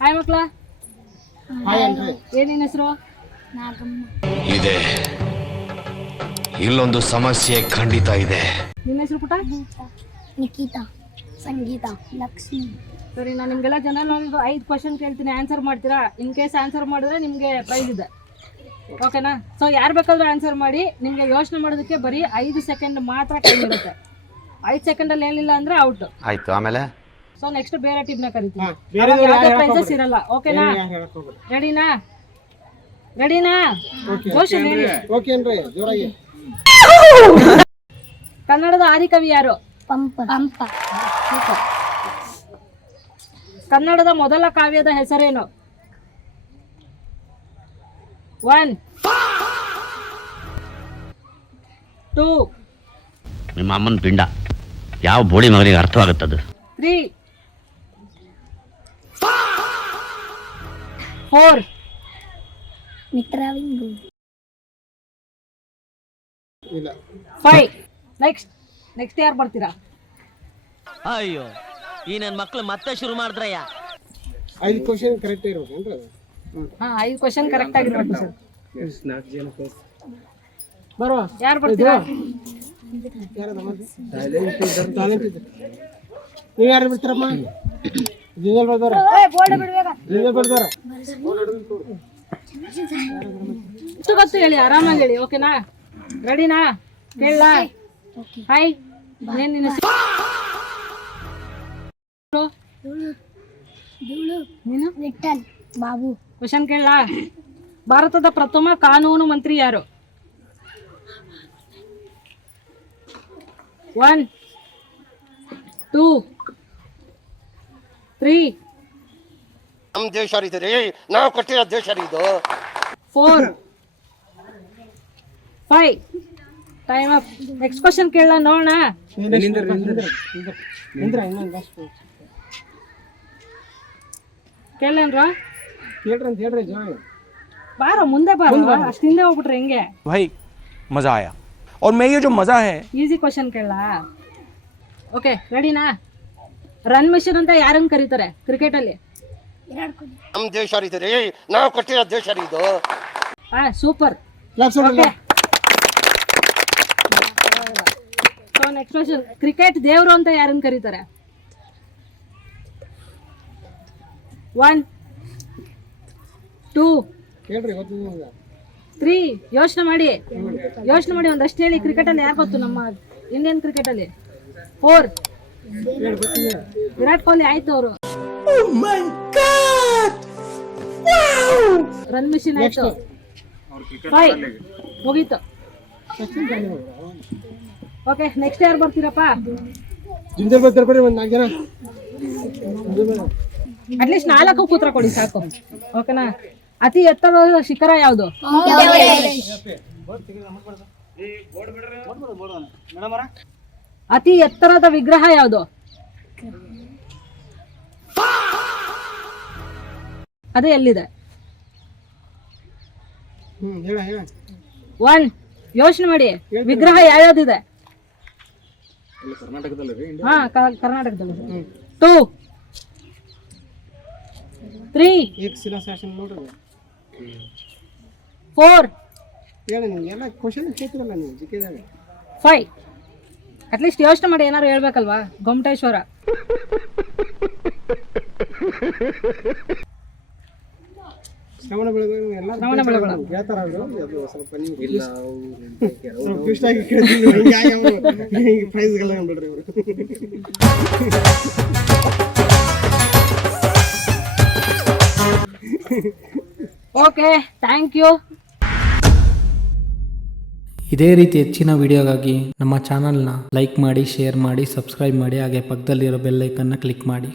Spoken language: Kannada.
ಹಾಯ್ ಮಕ್ಳ, ಹಾಯ್ ಅನ್ರಿ. ಏನ್ ನಿನ್ ಹೆಸರು? ಇದೆ, ಇಲ್ಲೊಂದು ಸಮಸ್ಯೆ ಖಂಡಿತ ಇದೆ. ನಿನ್ನ ಹೆಸರು ಪುಟ? ನಿಖಿತಾ, ಸಂಗೀತ, ಲಕ್ಷ್ಮಿ. ಸರಿ, ನಾನು ನಿಮ್ಗೆಲ್ಲ ಜನರಲ್ 5 ಕ್ವಶನ್ ಕೇಳ್ತೀನಿ, ಆನ್ಸರ್ ಮಾಡ್ತೀರಾ? ಇನ್ ಕೇಸ್ ಆನ್ಸರ್ ಮಾಡಿದ್ರೆ ನಿಮ್ಗೆ ಪ್ರೈಸ್ ಇದೆ, ಓಕೆನಾ? ಸೊ ಯಾರು ಬೇಕಾದ್ರೂ ಆನ್ಸರ್ ಮಾಡಿ. ನಿಮ್ಗೆ ಯೋಚನೆ ಮಾಡೋದಕ್ಕೆ ಬರೀ 5 ಸೆಕೆಂಡ್ ಮಾತ್ರ ಟೈಮ್ ಇರುತ್ತೆ. 5 ಸೆಕೆಂಡಲ್ಲಿ ಏನಿಲ್ಲ ಅಂದ್ರೆ ಔಟ್. ಆಯ್ತು, ಆಮೇಲೆ ಸೊ ನೆಕ್ಸ್ಟ್ ಬೇರೆ ಟೀಮ್ನ ಕರಿತೀನಿ. ಬೇರೆದವ್ರು ಯಾವುದೇ ಯಾರು ಪ್ರೈಸಸ್ ಇರಲ್ಲ, ಓಕೆನಾ? ರೆಡಿನಾ? ರೆಡಿನಾ? ಜೋಶನ್ ಹೇಳಿ. ಓಕೆ ಏನ್ರಿ, ಜೋರಾಗಿ. ಕನ್ನಡದ ಆದಿಕವಿ ಯಾರು? ಪಂಪ. ಸೂಪರ್. ಕನ್ನಡದ ಮೊದಲ ಕಾವ್ಯದ ಹೆಸರೇನು? 1 2 ನಿಮ್ಮ ಅಮ್ಮನ ಪಿಂಡ ಯಾವ ಬೋಳಿ ಮಗನಿಗೆ ಅರ್ಥವಾಗುತ್ತದು? 3 4 ಮಿತ್ರವಿಂಗು. ಇಲ್ಲ 5 ನೆಕ್ಸ್ಟ್ ಯಾರು ಬರ್ತೀರಾ? ಅಯ್ಯೋ, ಈ ನನ್ನ ಮಕ್ಳು ಮತ್ತೆ ಶುರು ಮಾಡಿದ್ರಯ್ಯ. 5 ಕ್ವಶನ್ ಕರೆಕ್ಟ್ ಇರ್ಬೇಕೇನ್ರಿ ಅದು? 5 ಕ್ವಶನ್ ಕರೆಕ್ಟ್ ಆಗಿರ್ಬೇಕು ಸರ್. ಬರೋ, ಯಾರು ಬರ್ತೀರಾ? ನೀವು ಯಾರು ಬಿಡ್ತಾರಮ್ಮ? ಜಿಂಗಲ್ ಬರ್ತಾರ, ಜಿಂಗಲ್ ಬರ್ತಾರ. ಇಷ್ಟು ಗೊತ್ತು ಹೇಳಿ, ಆರಾಮಾಗಿ ಹೇಳಿ, ಓಕೆನಾ? ರೆಡಿನಾ? ಕೇಳ. ಹಾಯ್, ಏನ್ ನಿನ್ನ ಹೆಸರು? ನೀನು? ವಿಠಲ್ ಬಾಬು. ಕ್ವಶನ್ ಕೇಳ. ಭಾರತದ ಪ್ರಥಮ ಕಾನೂನು ಮಂತ್ರಿ ಯಾರು? 1 2 3 ನಮ್ಮ ದೇಶ ರೀ, ನಾವು ಕಟ್ಟಿರೋ ದೇಶ ಇದು. 4 5 ಟೈಮ್ ಅಪ್. ನೆಕ್ಸ್ಟ್ ಕ್ವಶನ್ ಕೇಳ ನೋಡೋಣ. ಕೇಳೇನ್ರ? ಕೇಳ್ರಿ ಅಂತ ಹೇಳ್ರಿ ಜೋರಾಗಿ. ಬಾರೋ, ಮುಂದೆ ಬಾರೋ, ಅಷ್ಟು ಹಿಂದೆ ಹೋಗ್ಬಿಟ್ರೆ ಹೆಂಗೆ? भाई मजा आया और मैं ये जो मजा है ಈಸಿ ಕ್ವಶನ್ ಕೇಳ. ಓಕೆ, ರೆಡಿನಾ? ರನ್ ಮಿಷನ್ ಅಂತ ಯಾರನ್ನ ಕರೀತಾರೆ ಕ್ರಿಕೆಟ್ ಅಲ್ಲಿ? ನಮ್ಮ ದೇಶ ರೀ, ನಾವು ಕಟ್ಟಿರೋ ದೇಶ ಇದು. Super. Okay, so next question. Cricket ದೇವರು ಅಂತ ಯಾರನ್ನ ಕರೀತಾರೆ? 1 2 ಕೇಳ್ರಿ, ಗೊತ್ತಿದೆ ನಿಮ್ಗೆ. 3 ಯೋಚನೆ ಮಾಡಿ ಒಂದಷ್ಟು ಹೇಳಿ. ಕ್ರಿಕೆಟ್ ಅಲ್ಲಿ ಯಾರು ಗೊತ್ತು ನಮ್ಮ ಇಂಡಿಯನ್ ಕ್ರಿಕೆಟ್ ಅಲ್ಲಿ? 4 ವಿರಾಟ್ ಕೊಹ್ಲಿ ಆಯ್ತು ಅವರು. ರನ್ ಮಿಷನ್ ಆಯ್ತು. 5 ಮುಗೀತು. ಓಕೆ, ನೆಕ್ಸ್ಟ್ ಯಾರು ಬರ್ತೀರಪ್ಪ? ಜಿಂಗಲ್ ಬರ್ತಾರ ಬರ್ರಿ, ಒಂದು 4 ಜನ. ಅಟ್ಲೀಸ್ಟ್ 4 ಕೂತ್ರ ಕೊಡಿ ಸಾಕು, ಓಕೆನಾ? ಅತಿ ಎತ್ತರದ ಶಿಖರ ಯಾವುದು? ಅತಿ ಎತ್ತರದ ವಿಗ್ರಹ ಯಾವುದು? ಅದು ಎಲ್ಲಿದೆ? ಹೇಳ 1 ಯೋಚನೆ ಮಾಡಿ, ವಿಗ್ರಹ ಯಾವ್ಯಾವ್ದಿದೆ? ಹಾ, ಕರ್ನಾಟಕದಲ್ಲಿ. 2 3 ಏಕ ಶಿಲಾಶಾಸನ ನೋಡ್ರಿ. 4 ಹೇಳಿ, ನೀವು ಎಲ್ಲ ಕ್ವಶನ್ ಕೇಳ್ತಿರಲ್ಲ ನೀವು ಜಿಕೆದಾಗ. 5 ಅಟ್ಲೀಸ್ಟ್ ಯೋಚನೆ ಮಾಡಿ, ಏನಾದ್ರು ಹೇಳ್ಬೇಕಲ್ವಾ? ಗೊಮ್ಮಟೇಶ್ವರ. ಶ್ರವಣ ಬೆಳಗೊಳ ಎಲ್ಲ ಶ್ರವಣ ಬೆಳಗೊಳ ಹೇಳ್ತಾರ ಅವರು. ಅದು ಸ್ವಲ್ಪ ನೀವು ಇಲ್ಲ ಸ್ವಲ್ಪ ಟ್ವಿಸ್ಟ್ ಆಗಿ ಕೇಳ್ತೀನಿ. ಹಿಂಗಾಗಿ ಅವರು ಪ್ರೈಸ್ಗೆಲ್ಲ ಬಿಡ್ರಿ ಅವರು. Okay, thank you. ಇದೇ ರೀತಿ ಹೆಚ್ಚಿನ ವಿಡಿಯೋಗಾಗಿ ನಮ್ಮ ಚಾನಲ್ನ ಲೈಕ್ ಮಾಡಿ, ಶೇರ್ ಮಾಡಿ, ಸಬ್ಸ್ಕ್ರೈಬ್ ಮಾಡಿ, ಹಾಗೆ ಪಕ್ಕದಲ್ಲಿರೋ ಬೆಲ್ ಐಕನ್ನ ಕ್ಲಿಕ್ ಮಾಡಿ.